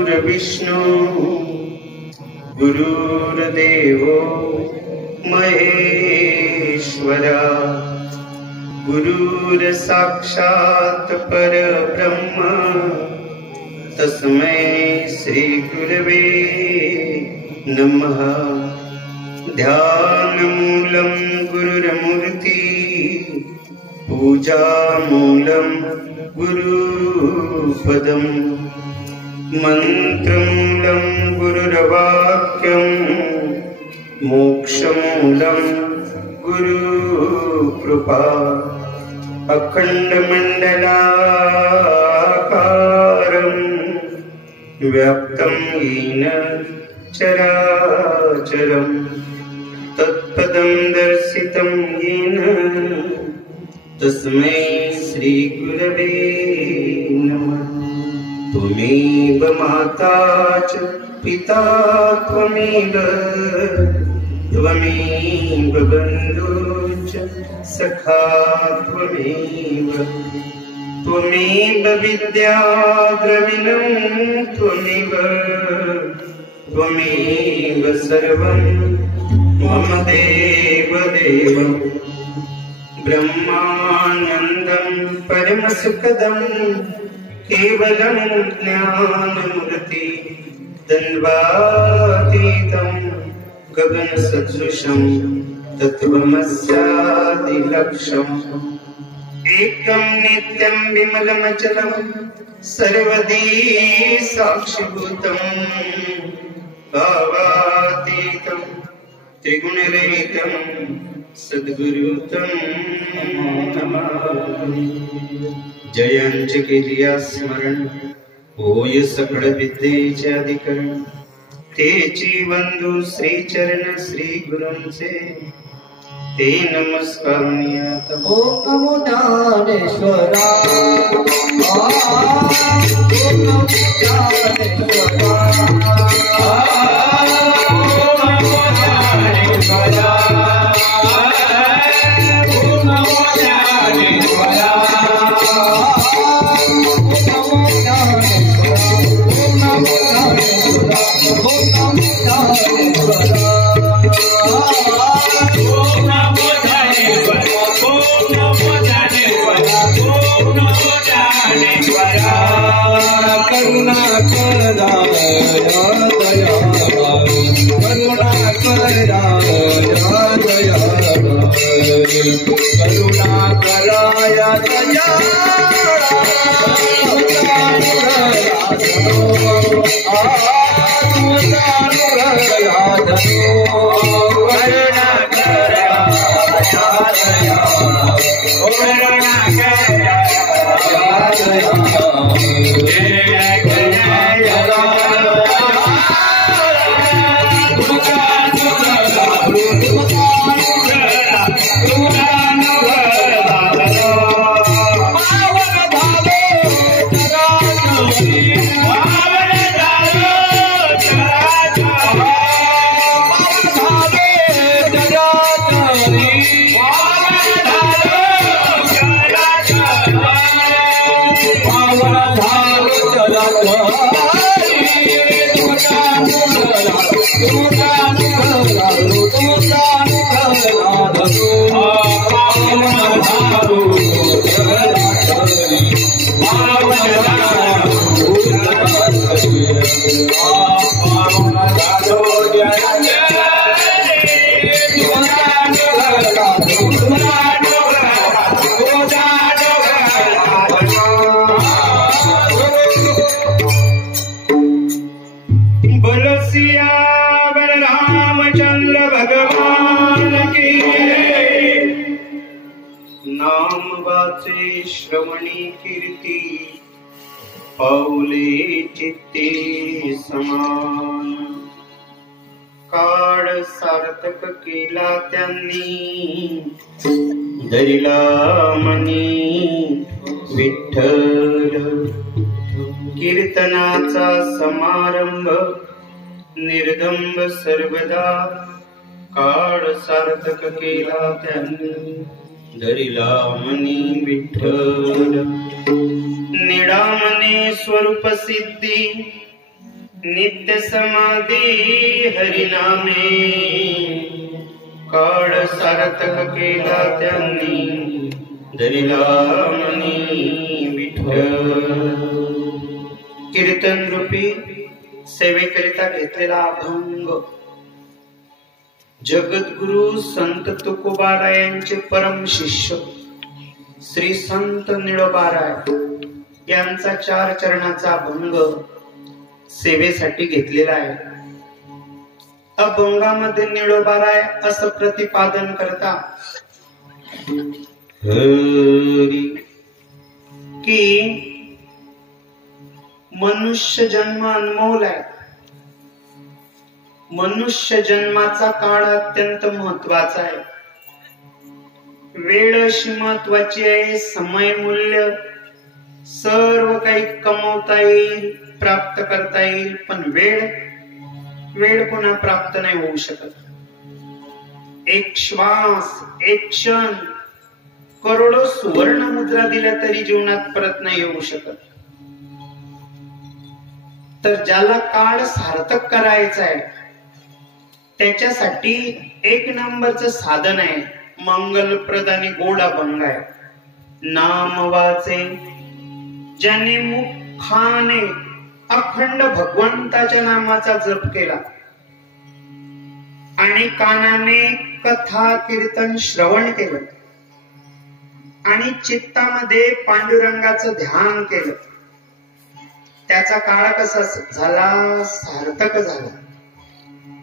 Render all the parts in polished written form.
गुरुर्विष्णु गुरुर्देवो महेश्वरा गुरुर्साक्षात् परब्रह्म तस्मै श्री गुरवे नमः। ध्यानमूलं गुरुर्मूर्ति पूजामूलं गुरुपदम् मन्त्रमूलं गुरुर्वाक्यं मोक्षमूलं गुरुकृपा। अखण्डमण्डलाकारं व्याप्तं येन चराचरं तत्पदं दर्शितं येन तस्मै श्री गुरवे नमः। त्वमेव माता च पिता त्वमेव त्वमेव बन्धुश्च सखा त्वमेव त्वमेव विद्या द्रविणं त्वमेव त्वमेव सर्वं मम देव देव। ब्रह्मानन्दं परमसुखदं केवलं ज्ञानमूर्ति द्वन्द्वातीतं गगनसदृशं तत्त्वमस्यादिलक्ष्यम् एकं नित्यं विमलमचलं सर्वदी साक्षिभूतं भावातीतं त्रिगुणरहितं सद्गुरुतं नमामि। जयंच क्रिया स्मरण होय सकळ विद्येचे अधिकरण तेची वंदू श्री चरण श्री गुरूंचे ते नमस्कार नियत। ओम नमो ज्ञानेश्वरा ओम नमो ज्ञानेश्वरा श्रवणी कीर्ति पाऊले चित्ते समान। काळ सार्थक केला त्यांनी धरिला मनी विठ्ठल। कीर्तनाचा समारंभ निर्दंब सर्वदा काळ सार्थक केला त्यांनी धरिला मनी विठ्ठल। निडामने स्वरूप सिद्धी नित्य समाधी हरिनामे काळ सार्थक केला त्यांनी धरिला मनी विठ्ठल। कीर्तन रूपी सेवेकरिता घेतलेला अभंग जगद्गुरु संत तुकोबारायांचे परम शिष्य श्री संत निळोबाराय यांचा 4 चरणाचा अभंग सेवेसाठी घेतलेला आहे। अभंगामध्ये निळोबाराय असं प्रतिपादन करता की मनुष्य जन्म अनमोल आहे, मनुष्य जन्माचा काळ अत्यंत महत्वाचा आहे, वेळ अशी महत्वाची आहे, समय मूल्य सर्व काही कमवता येईल, प्राप्त करता येईल, पण वेळ पुन्हा प्राप्त नाही होऊ शकत। एक श्वास, एक क्षण, करोडो सुवर्ण मुद्रा दिल्या तरी जीवनात परत नाही येऊ शकत। तर ज्याला काळ सार्थक करायचा आहे त्याच्यासाठी 1 नंबरचं साधन आहे मंगलप्रद आणि गोड अभंग आहे। नाम वाचे ज्याने मुखाने अखंड भगवंताच्या नामाचा जप केला आणि कानाने कथा कीर्तन श्रवण केलं आणि चित्तामध्ये पांडुरंगाचं ध्यान केलं, त्याचा काळ कसा झाला? सार्थक झाला।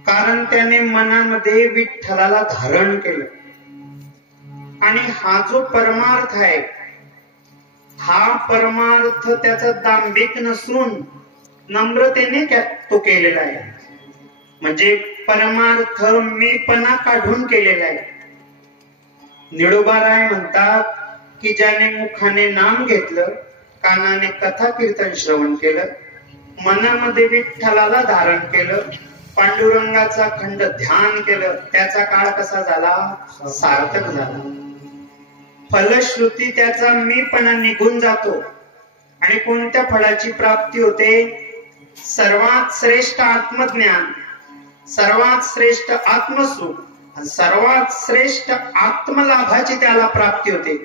कारण त्याने मनामध्ये विठ्ठलाला धारण केलं आणि हा जो परमार्थ आहे हा परमार्थ त्याचा दांभिक नसून नम्रतेने तो केलेला आहे, म्हणजे परमार्थ मीपणा काढून केलेला आहे। निळोबाराय म्हणतात की ज्याने मुखाने नाम घेतलं, कानाने कथा कीर्तन श्रवण केलं, मनामध्ये विठ्ठलाला धारण केलं, पांडुरंगाचा अखंड ध्यान केलं, त्याचा काळ कसा झाला? सार्थक झाला। फलश्रुती त्याचा मीपणा निघून जातो आणि कोणत्या फळाची प्राप्ती होते? सर्वात श्रेष्ठ आत्मज्ञान, सर्वात श्रेष्ठ आत्मसुख, सर्वात श्रेष्ठ आत्मलाभाची त्याला प्राप्ती होते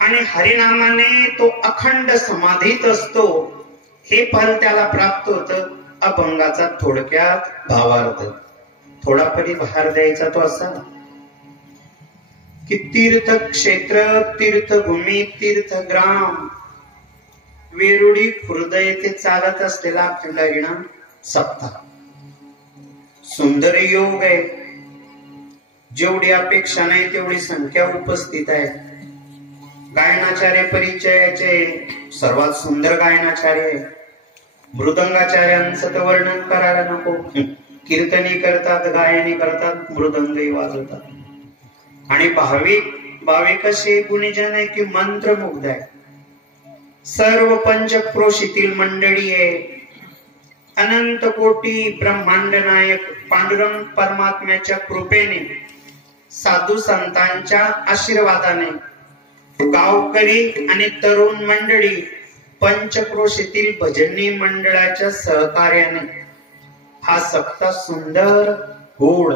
आणि हरिनामाने तो अखंड समाधीत असतो, हे फल त्याला प्राप्त होतं। अभंगाचा थोडक्यात भावार्थ थोडा परिभार द्यायचा तो असा की तीर्थक्षेत्र, तीर्थभूमी, तीर्थग्राम, वेरुळी खुर्द येथे चालत असलेला अखंड हरिनाम सप्ताह सुंदर योग आहे। जेवढी अपेक्षा नाही तेवढी संख्या उपस्थित आहे। गायनाचार्य परिचयाचे सर्वात सुंदर गायनाचार्य आहे। मृदंगाचार्यांचं तर वर्णन करायला नको, कीर्तनी करतात, गायनी करतात, मृदंगही वाजवतात आणि भाविक असे गुणीजन आहे की मंत्रमुग्ध आहे। सर्व पंचक्रोशीतील मंडळी आहे, अनंत कोटी ब्रह्मांड नायक पांडुरंग परमात्म्याच्या कृपेने, साधू संतांच्या आशीर्वादाने, गावकरी आणि तरुण मंडळी, पंचक्रोशीतील भजनी मंडळाच्या सहकार्याने हा सप्ताह सुंदर, गोड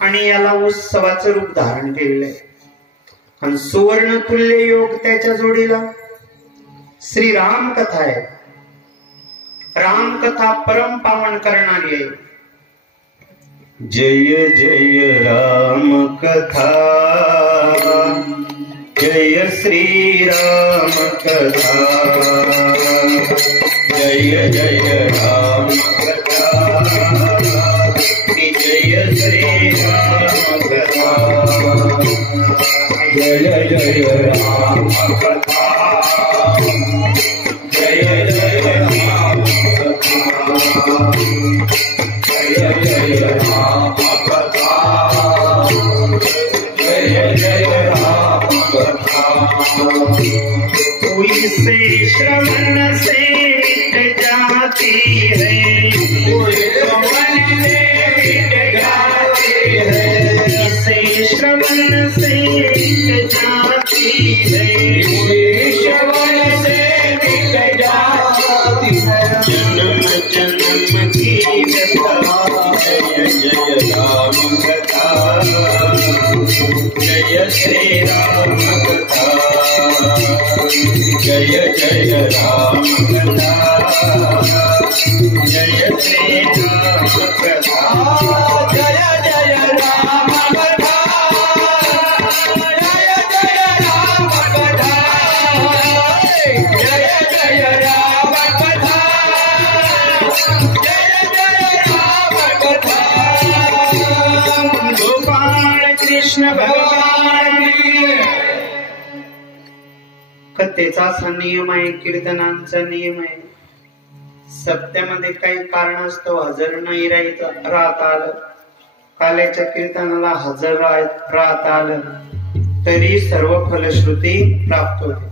आणि याला उत्सवाचं रूप धारण केलेलं आहे। आणि सुवर्ण तुल्य योग त्याच्या जोडीला श्री राम कथा आहे। रामकथा परम पावन करणारी आहे। जय जय राम कथा, जय श्री राम कथा, जय जय राम कथा, जय श्री राम कथा, जय जय राम कथा, जय जय राम कथा, जय जय राम कथा, जय जय राम कथा। कोई से श्रवण से मिट जाती है, कोई श्रवण से मिट जाती है, से श्रवण से मिट जाती है, कोई श्रवण से मिट जाती है, जन्म जन्म जय जय राम कथा जय श्री राम कथा जय जय राम कथा जय जय राम कथा जय जय राम कथा जय जय राम कथा गोपाल कृष्ण भगवान कथेचा असा नियम आहे, कीर्तनांचा नियम आहे. सप्त्यामध्ये काही कारणास्तव हजर नाही राहता आलं, काल्याच्या कीर्तनाला हजर राहता आलं तरी सर्व फलश्रुती प्राप्त होते.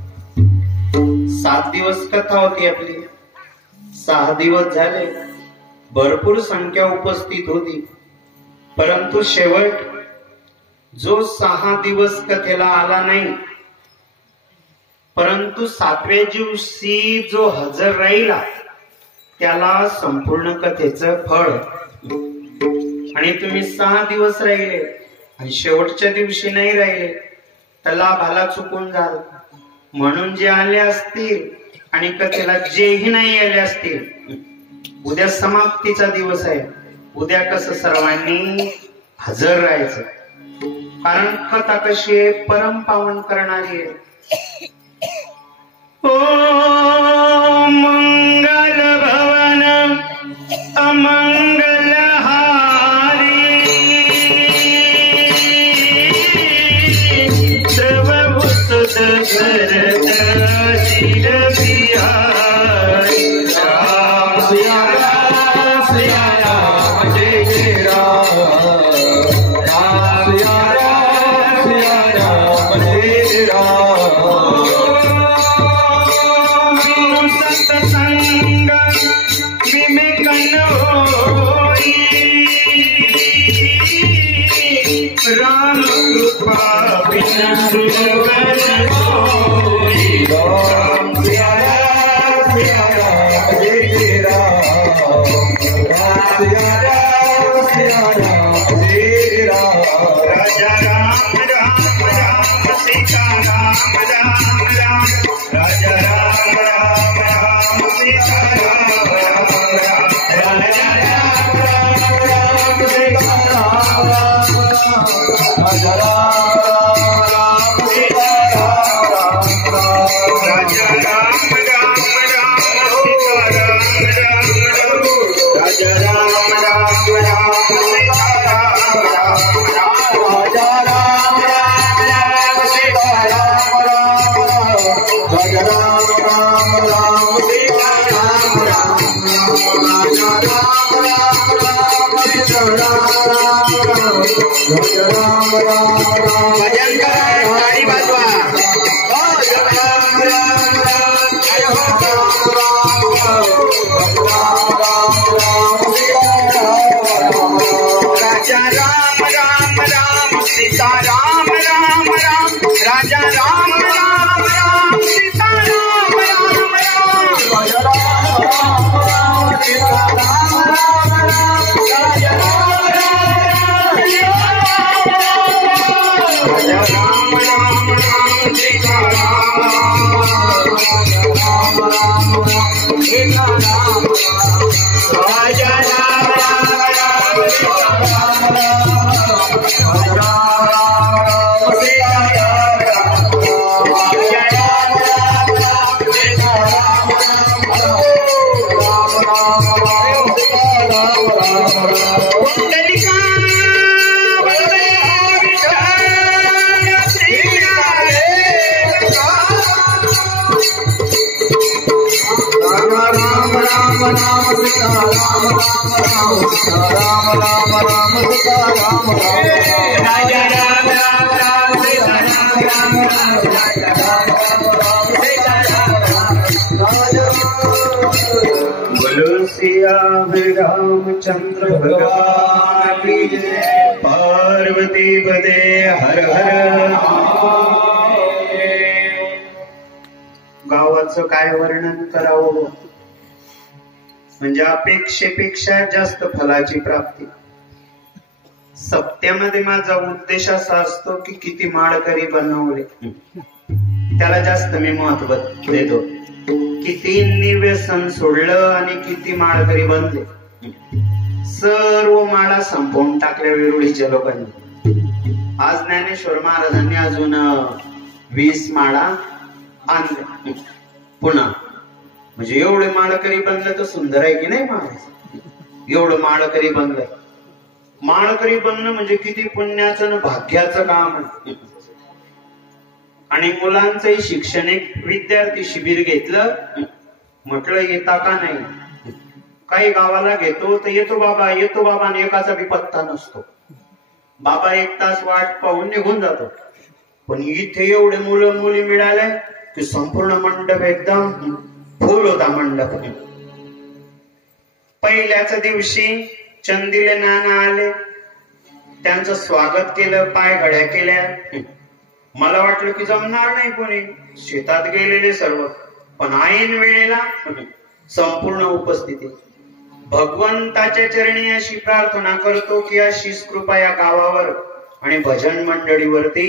7 दिवस कथा होती आपली, 6 दिवस झाले, भरपूर संख्या उपस्थित होती, परंतु शेवट जो 6 दिवस कथेला आला नाही, परंतु 7व्या दिवशी जो हजर राहिला त्याला संपूर्ण कथेचं फळ. आणि तुम्ही 6 दिवस राहिले आणि शेवटच्या दिवशी नाही राहिले तर लाभाला चुकून झालं. म्हणून जे आले असतील आणि कथेला जेही नाही आले असतील, उद्या समाप्तीचा दिवस आहे, उद्या कसं सर्वांनी हजर राहायचं. कारण कथा कशी आहे, परम पावन करणारी आहे. ओ मंगल भवन अमंगल हारी सर्वभूत शरद शिर बिहारी राम सिया राम जय जय राम राम सिया राम जय राम सत्संग विमेकन होई राम कृपा बिन सुरगन होई. राम सिया राम जय जय राम राम सिया राम जय राम राजा राम राम राम सीता राम राम राम राजा राम राम राम सीता राम राम राम राजा राम राम राम सीता राम राम राजा राम सीता राम राजा राम राम राम सीता राम राम राजा राम राम राम सीता राम राम राजा राम राम सीता राम राजा राम राम सीता राम राजा राम राम सीता राम राजा राम भजन करा ताली वाजवा राजा राम जय हो राजा राम राम राम सीता राम राम राम राजा राम राम राम सीता राम राम राम राजा राम सीता राम राजा राम सीता बोलो सिया रामचंद्र भगवान की जय. पार्वती पदे हर हर. गावाचं काय वर्णन करावं, म्हणजे अपेक्षेपेक्षा जास्त फलाची प्राप्ती. सप्त्यामध्ये माझा उद्देश असा असतो की किती माळकरी बनवले, त्याला जास्त मी महत्व देतो. किती व्यसन सोडलं आणि किती माळकरी बनले. सर्व माळा संपवून टाकल्या विरुळीच्या लोकांनी. आज ज्ञानेश्वर महाराजांनी अजून 20 माळा आणल्या पुन्हा. म्हणजे एवढे माळकरी बनलं तर सुंदर आहे की नाही महाराज? एवढं माळकरी बनलं. माळकरी बनणं म्हणजे किती पुण्याचं न भाग्याचं काम आहे. आणि मुलांचंही शैक्षणिक विद्यार्थी शिबिर घेतलं. म्हटलं येता का नाही? काही गावाला घेतो तर येतो बाबा आणि एकाचा बी पत्ता नसतो. बाबा 1 तास वाट पाहून निघून जातो. पण इथे एवढे मुलं मुली मिळाले की संपूर्ण मंडप एकदम फुल होता मंडप. पहिल्याच दिवशी चंदीले नाना आले. त्यांचं स्वागत केलं, पाय घड्या केल्या. मला वाटलं की जमणार नाही कोणी, शेतात गेलेले सर्व. पण ऐन वेळेला संपूर्ण उपस्थिती. भगवंताच्या चरणी अशी प्रार्थना करतो की अशीच कृपा या गावावर आणि भजन मंडळीवरती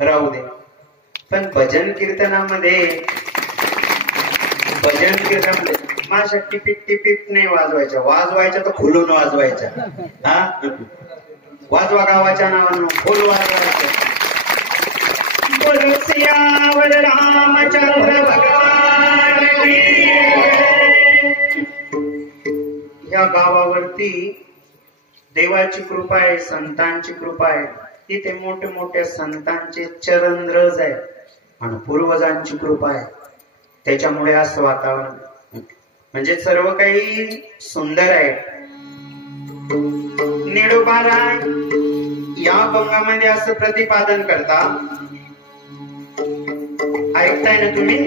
राहू दे. पण भजन कीर्तनामध्ये माझ्या टिपीट नाही वाजवायच्या तर खुलून वाजवायच्या. वाजवा गावाच्या नावानं फुल वाजवायचं. बोलो सियावर रामचंद्र भगवान की. या गावावरती देवाची कृपा आहे, संतांची कृपा आहे. तिथे मोठे मोठ्या संतांचे चरण रज आहे आणि पूर्वजांची कृपा आहे. त्याच्यामुळे असं वातावरण म्हणजे सर्व काही सुंदर आहे. निडोबाराय या अभंगामध्ये असं प्रतिपादन करता. ऐकताय ना तुम्ही?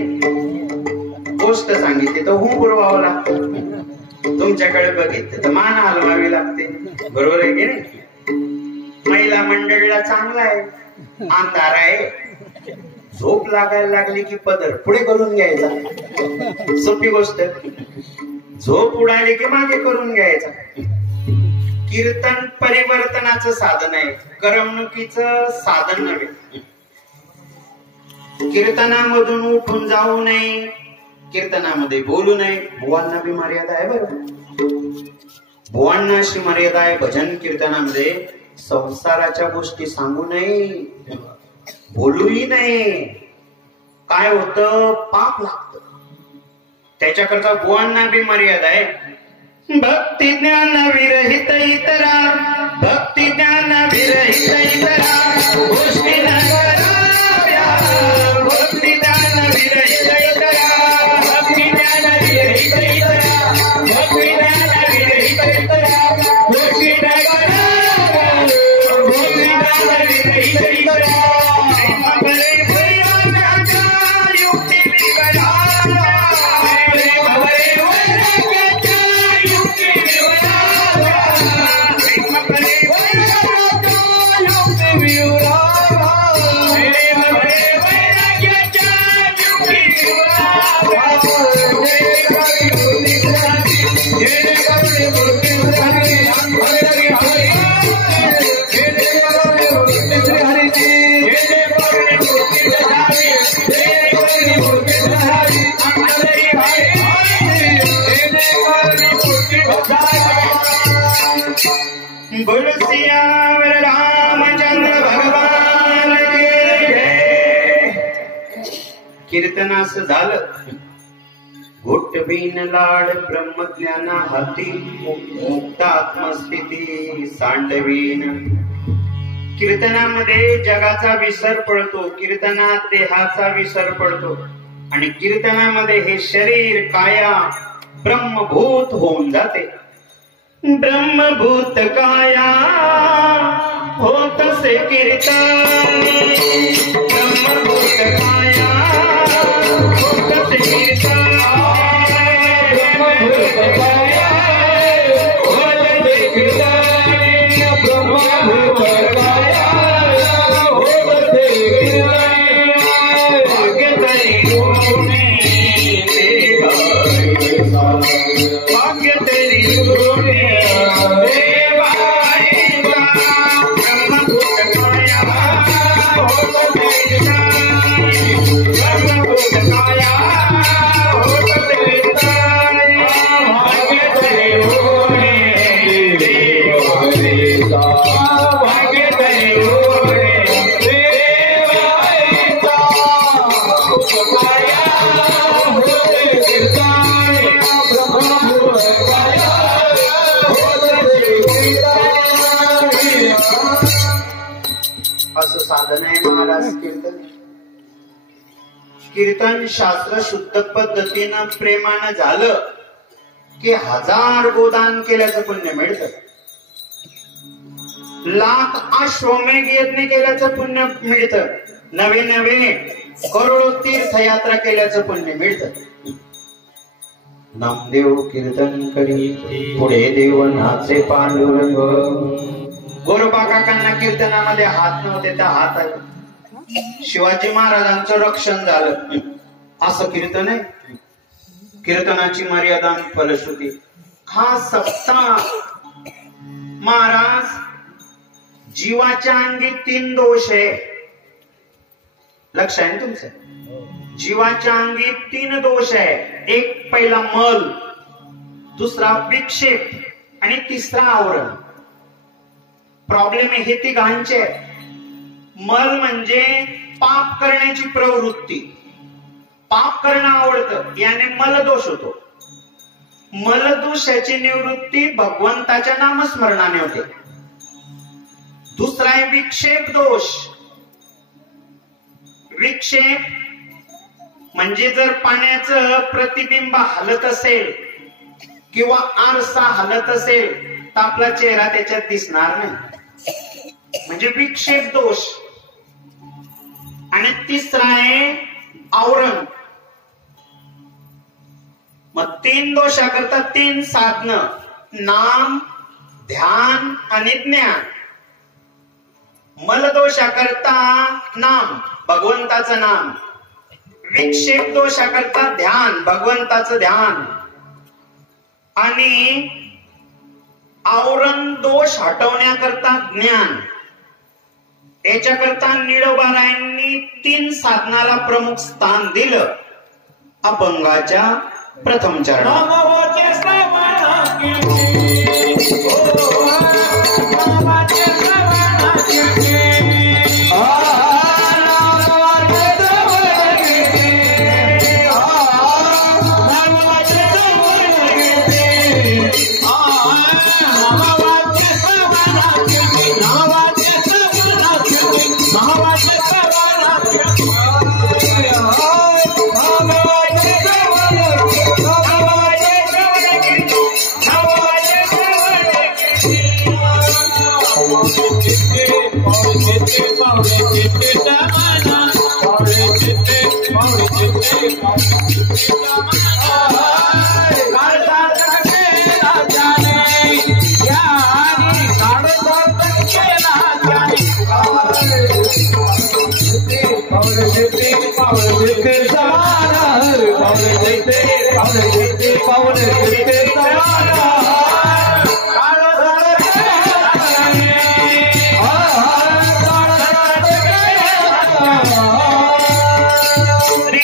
गोष्ट सांगितली तर हूं पुरवावं लागतं. तुमच्याकडे बघितलं तर मान हलवावी लागते. बरोबर आहे की नाही? महिला मंडळीला चांगला आहे, अंधार आहे. झोप लागायला लागली की पदर पुढे करून घ्यायचा. सोपी गोष्ट. झोप उडाली की मागे करून घ्यायचा. कीर्तन परिवर्तनाचं साधन आहे, करमणुकीचं साधन नव्हे. कीर्तनामधून उठून जाऊ नये, कीर्तनामध्ये बोलू नये. बुवांना बी मर्यादा आहे बरं. बुवांना अशी मर्यादा आहे भजन कीर्तनामध्ये संसाराच्या गोष्टी सांगू नये, बोलूही नये. काय होतं? पाप लागतं. त्याच्याकरता बुवांना बी मर्यादा आहे. भक्ती ज्ञान विरहित इतरा, भक्ती ज्ञान विरहित इतरा गोष्टी न कराव्या. भक्ती ज्ञान विरहित इतरा, भक्ती ज्ञान विरहित इतरा, भक्ती ज्ञान विरहित इतरा गोष्टी न कराव्या. भक्ती ज्ञान विरहित इतरा बरे भैरवाच्या युक्ती विकराव्या. बरे भैरवाच्या युक्ती विकराव्या. बरे भैरवाच्या युक्ती विकराव्या. बरे भैरवाच्या युक्ती विकराव्या. बोलो सियावर रामचंद्र भगवान की जय. कीर्तनास झालं. घोट बिन लाड ब्रह्मज्ञाना हाती, मुक्तात्मस्थिती सांडवीन. कीर्तनामध्ये जगाचा विसर पडतो, कीर्तनात देहाचा विसर पडतो. आणि कीर्तनामध्ये हे शरीर काया ब्रह्मभूत होऊन जाते. ब्रह्मभूत काया होतसे कीर्तन. ब्रह्मभूत काया होतसे कीर्तन. ब्रह्मभूत काया होतसे कीर्तन. ब्रह्मभूत काया होतसे कीर्तन. भाग्य तरी गुणी देवा, भाग्य तरी गुणी ब्रह्मभूत काया होतसे कीर्तन. साधन आहे महाराज कीर्तन. कीर्तन शास्त्र शुद्ध पद्धतीनं प्रेमानं झालं की 1000 गोदान केल्याचं पुण्य मिळतं. लाख अश्वमेघ यज्ञ केल्याचं पुण्य मिळतं. नवे नवे करोडो तीर्थयात्रा केल्याचं पुण्य मिळतं. नामदेव कीर्तन करी पुढे देव नाचे पांडुरंग. गोरोबा काकांना कीर्तनामध्ये हात नव्हते तर हात आले. शिवाजी महाराजांचं रक्षण झालं. असं कीर्तन आहे. कीर्तनाची मर्यादा फलश्रुती. हा सप्ताह महाराज जीवाच्या अंगी 3 दोष आहे. लक्ष आहे ना तुमचं. जीवाच्या अंगी 3 दोष आहे. एक पहिला मल, दुसरा विक्षेप आणि तिसरा आवरण. प्रॉब्लेम आहे हे तिघांचे. मल म्हणजे पाप करण्याची प्रवृत्ती. पाप करणं आवडतं याने मलदोष होतो. मलदोषाची निवृत्ती भगवंताच्या नामस्मरणाने होते. दुसरा आहे विक्षेप दोष. विक्षेप म्हणजे जर पाण्याचं प्रतिबिंब हलत असेल किंवा आरसा हलत असेल तर आपला चेहरा त्याच्यात दिसणार नाही, म्हणजे विक्षेप दोष. आणि तिसरा आहे आवरण. मग 3 दोषाकरता 3 साधनं: नाम, ध्यान आणि ज्ञान. मलदोषाकरता नाम, भगवंताचं नाम. विक्षेप दोषाकरता ध्यान, भगवंताचं ध्यान. आणि आवरण दोष हटवण्याकरता ज्ञान. याच्याकरता निडोबारायांनी 3 साधनाला प्रमुख स्थान दिलं. अभंगाच्या प्रथम चरणात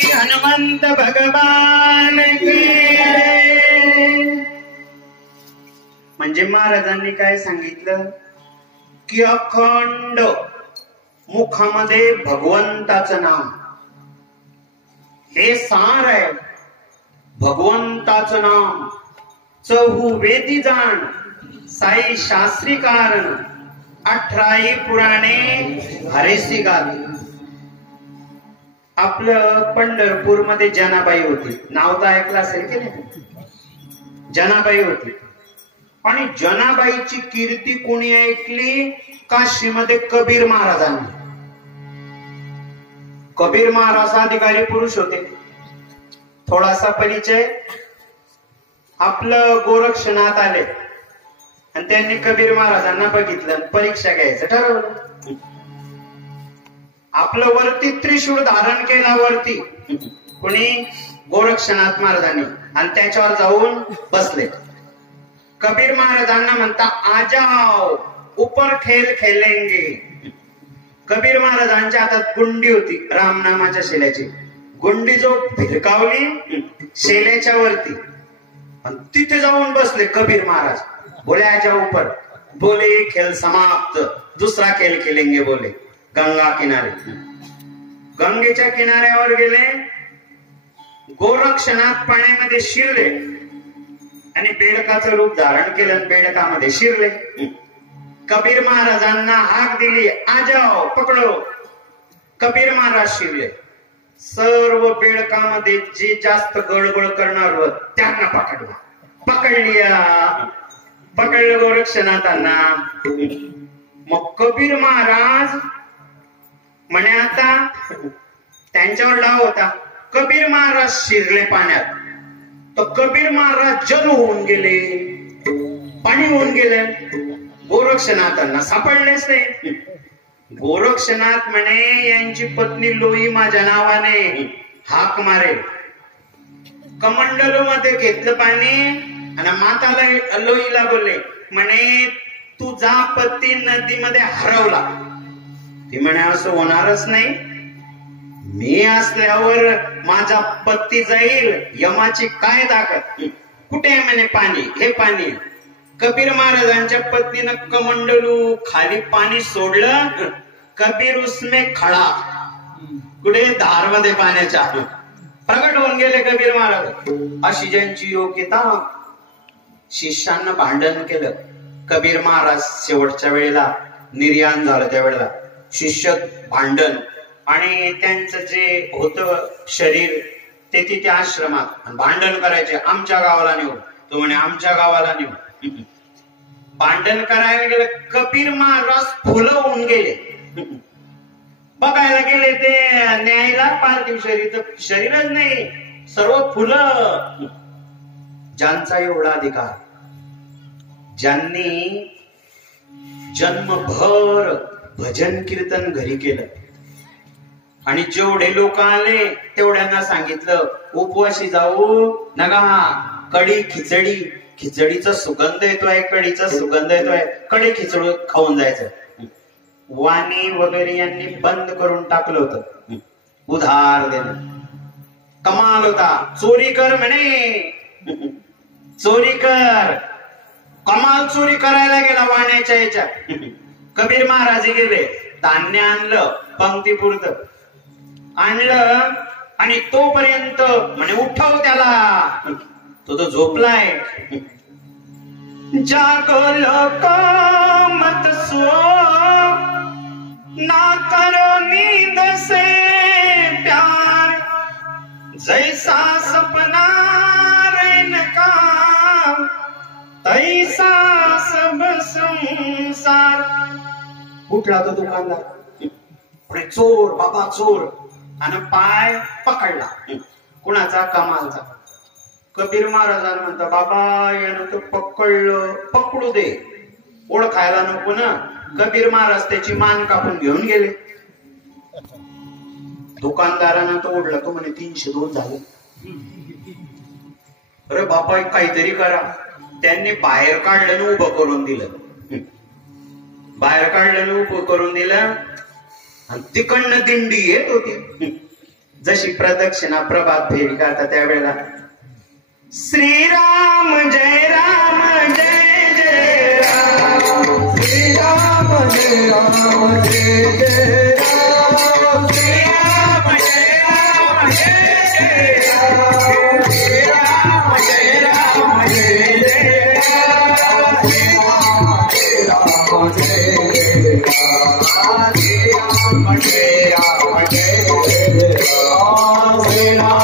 हनुमंत भगवान की. म्हणजे महाराजांनी काय सांगितलं की अखंड मुखामध्ये भगवंताचं नाम हे सार आहे. भगवंताचं नाम चहू वेदी जाण, साई शास्त्री कारण, 18 पुराणे हरेसी गाली. आपलं पंढरपूरमध्ये जनाबाई होती. नाव तर ऐकलं असेल की नाही. जनाबाई होती. आणि जनाबाईची कीर्ती कोणी ऐकली? काशीमध्ये कबीर महाराजांनी. कबीर महाराज अधिकारी पुरुष होते. थोडासा परिचय. आपलं गोरक्षनाथ आले आणि त्यांनी कबीर महाराजांना बघितलं. परीक्षा घ्यायचं ठरवलं. आपलं वरती त्रिशूळ धारण केला वरती कोणी? गोरक्षनाथ महाराजांनी. आणि त्याच्यावर जाऊन बसले. कबीर महाराजांना म्हणता आ जाओ ऊपर खेल खेलेंगे. कबीर महाराजांच्या हातात गुंडी होती रामनामाच्या शेल्याची. गुंडी जो फिरकावली शेल्याच्या वरती आणि तिथे जाऊन बसले कबीर महाराज. बोले आ जाओ ऊपर. बोले खेल समाप्त. दुसरा खेल खेलेंगे बोले. गंगा किनारे. गंगेच्या किनाऱ्यावर गेले. गोरक्षनाथ पाण्यामध्ये शिरले आणि बेडकाचं रूप धारण केलं. बेडकामध्ये शिरले. कबीर महाराजांना हाक दिली आ जाओ पकडो. कबीर महाराज शिरले. सर्व बेडकामध्ये जे जास्त गडबड करणार होत त्यांना पकडला. पकडलं गोरक्षनाथांना. मग कबीर महाराज म्हणे आता त्यांच्यावर डाव होता. कबीर महाराज शिरले पाण्यात तर कबीर महाराज जल होऊन गेले, पाणी होऊन गेले. गोरक्षनाथांना सापडलेच नाही. गोरक्षनाथ म्हणे यांची पत्नी लोई माझ्या नावाने हाक मारेल. कमंडलू मध्ये घेतलं पाणी आणि माताला लोईला बोलले म्हणे तू जा पती नदीमध्ये हरवला. ती म्हणे असं होणारच नाही. मी असल्यावर माझा पती जाईल, यमाची काय ताकद. कुठे आहे म्हणे पाणी, हे पाणी. कबीर महाराजांच्या पत्नीनं कमंडलू खाली पाणी सोडलं. कबीर उसमें खडा, कुठे धारमध्ये पाण्याच्या प्रगट होऊन गेले कबीर महाराज. अशी ज्यांची योग्यता. शिष्यांना भांडण केलं. कबीर महाराज शेवटच्या वेळेला निर्याण झालं त्यावेळेला शिष्य भांडण आणि त्यांचं जे होतं शरीर ते तिथे आश्रमात भांडण करायचे. आमच्या गावाला नेऊ. तो म्हणे आमच्या गावाला नेऊ. भांडण करायला गेलं. कबीर महाराज फुलं होऊन गेले. बघायला गेले ते न्यायला पार्थिव शरीरच नाही, सर्व फुलं. ज्यांचा एवढा अधिकार, ज्यांनी जन्मभर भजन कीर्तन घरी केलं आणि जेवढे लोक आले तेवढ्यांना सांगितलं उपवासी जाऊ नका. कढी खिचडी, खिचडीचा सुगंध येतोय, कढीचा सुगंध येतोय, कढी खिचडी खाऊन जायचं. वाणी वगैरे यांनी बंद करून टाकलं होतं. उधार देणं कमाल होता. चोरी कर म्हणे, चोरी कर. कमाल चोरी करायला गेला वाण्याच्या याच्यात. कबीर महाराज गेले, धान्य आणलं, पंक्तीपुरतं आणलं आणि तोपर्यंत म्हणे उठव त्याला. तो झोपलाय. जागो लोक मत सो ना करो नींद से प्यार, जैसा सपना रैन का तैसा सब संसार. उठला तो दुकानदार. चोर बाबा चोर. आणि पाय पकडला. कुणाचा? कमालचा. कबीर महाराजांना म्हणता बाबा यानं तर पकडलं, पकडू दे, ओळखायला नको ना. कबीर महाराज त्याची मान कापून घेऊन गेले. दुकानदारांना तो ओढला. तो म्हणे 302 झाले. अरे बाबा काहीतरी करा. त्यांनी बाहेर काढलं न उभं करून दिलं. बाहेर काढलं न उभं करून दिलं आणि तिकडनं दिंडी येत होती. जशी प्रदक्षिणा प्रभात फेरी करतात त्यावेळेला श्रीराम जय राम जय जय राम, श्रीराम जय राम जय जय राम, श्रीराम जय राम जय जय राम, श्रीराम जय राम जय जय राम, श्रीराम जय राम जय जय राम, श्रीराम जय राम जय जय राम, श्रीराम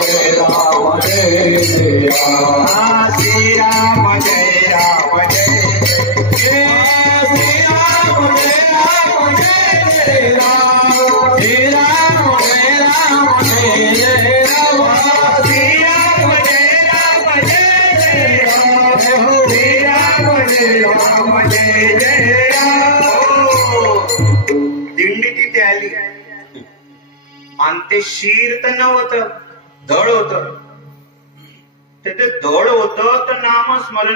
जय राम जय जय राम, श्रीराम जय राम जय जय, श्रीराम जय राम जय जय राम, श्रीराम जय राम जय जय राम, श्रीराम जय राम जय जय राम, श्रीराम जय राम जय जय राम. दिंडी तिथे आली आणि ते शीर तर नव्हतं, धड होत. ते धड होत तर नामस्मरण